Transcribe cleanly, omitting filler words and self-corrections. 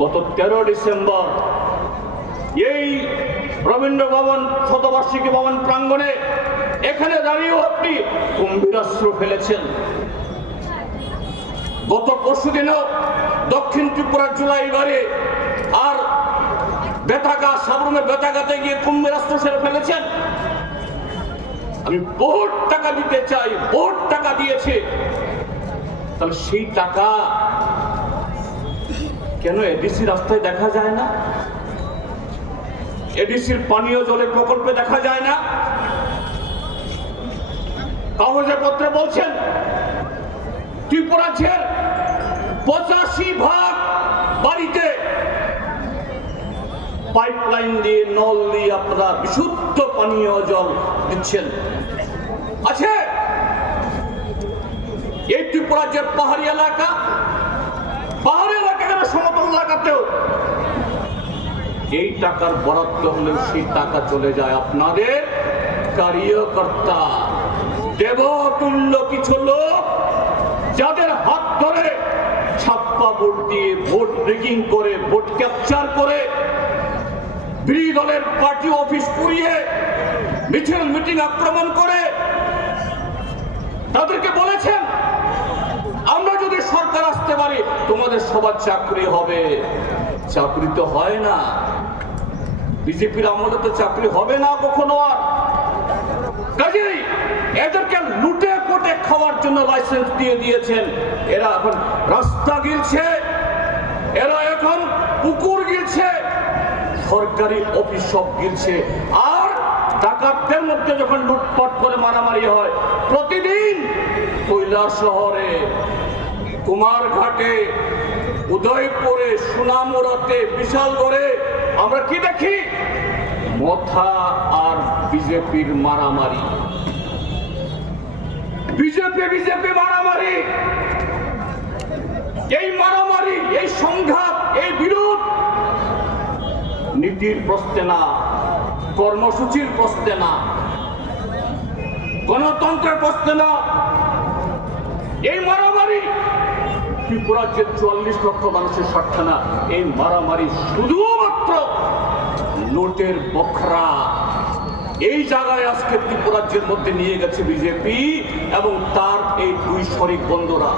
গত 13 ডিসেম্বর এই রবীন্দ্র ভবন শতবার্ষিকী ভবন প্রাঙ্গণে এখানে দাঁড়িয়েও আপনি গম্ভীরাস্ত্র ফেলেছেন। গত পরশুদিনও দক্ষিণ ত্রিপুরার জুলাইবাড়ি আর বেতাগা সাবরুমের বেতাগাতে গিয়ে গম্ভীরাস্ত্র সেরে ফেলেছেন। আমি বহুত টাকা দিতে চাই, বহুত টাকা দিয়েছে, তাহলে সেই টাকা কেন এডিসি রাস্তায় দেখা যায় না? এডিসির পানীয় জলের প্রকল্পে দেখা যায় না? কাগজে পত্রে বলছেন ত্রিপুরাজের 85% বাড়িতে পাইপলাইন দিয়ে নল দিয়ে আপনারা বিশুদ্ধ পানীয় জল দিচ্ছেন। আছে এই ত্রিপুরাজের পাহাড়ি এলাকা সমতল এলাকাতেও এই টাকার বরাদ্দ হলেও সেই টাকা চলে যায় আপনাদের কার্যকর্তা দেবতুল্য কিছু লোক, যাদের হাত ধরে ছাপ্পা ভোট দিয়ে ভোট রিগিং করে ভোট ক্যাপচার করে বিরোধী দলের পার্টি অফিস পুড়িয়ে মিছিল মিটিং আক্রমণ করে তাদেরকে বলেছেন আমরা যদি সরকার আসতে পারি তোমাদের সবার চাকরি হবে। চাকরি তো হয় না, বিজেপির আমলে তো চাকরি হবে না কখনো। আর কাজেই এদেরকে লুটে পুটে খাওয়ার জন্য লাইসেন্স দিয়ে দিয়েছেন। এরা এখন রাস্তা গিলছে, এরা এখন পুকুর গিলছে, সরকারি অফিস সব গিলছে। আর ডাকাতদের মধ্যে যখন লুটপাট করে মারামারি হয়, প্রতিদিন কৈলাসহরে, কুমারঘাটে, উদয়পুরে, সোনামুড়াতে, বিশালগড়ে আমরা কি দেখি? মথা আর বিজেপির মারামারি, বিজেপি মারামারি। এই মারামারি, এই সংঘাত, এই বিরোধ নীতির প্রশ্নে না, কর্মসূচির প্রশ্নে না, গণতন্ত্রের প্রশ্নে না। এই মারামারি ত্রিপুরাজ্যের 44 লক্ষ মানুষের স্বার্থে না। এই মারামারি শুধুমাত্র নোটের বখরা। এই জায়গায় আজকে ত্রিপুরাজ্যের মধ্যে নিয়ে গেছে বিজেপি এবং তার এই দুই শরিক বন্ধুরা।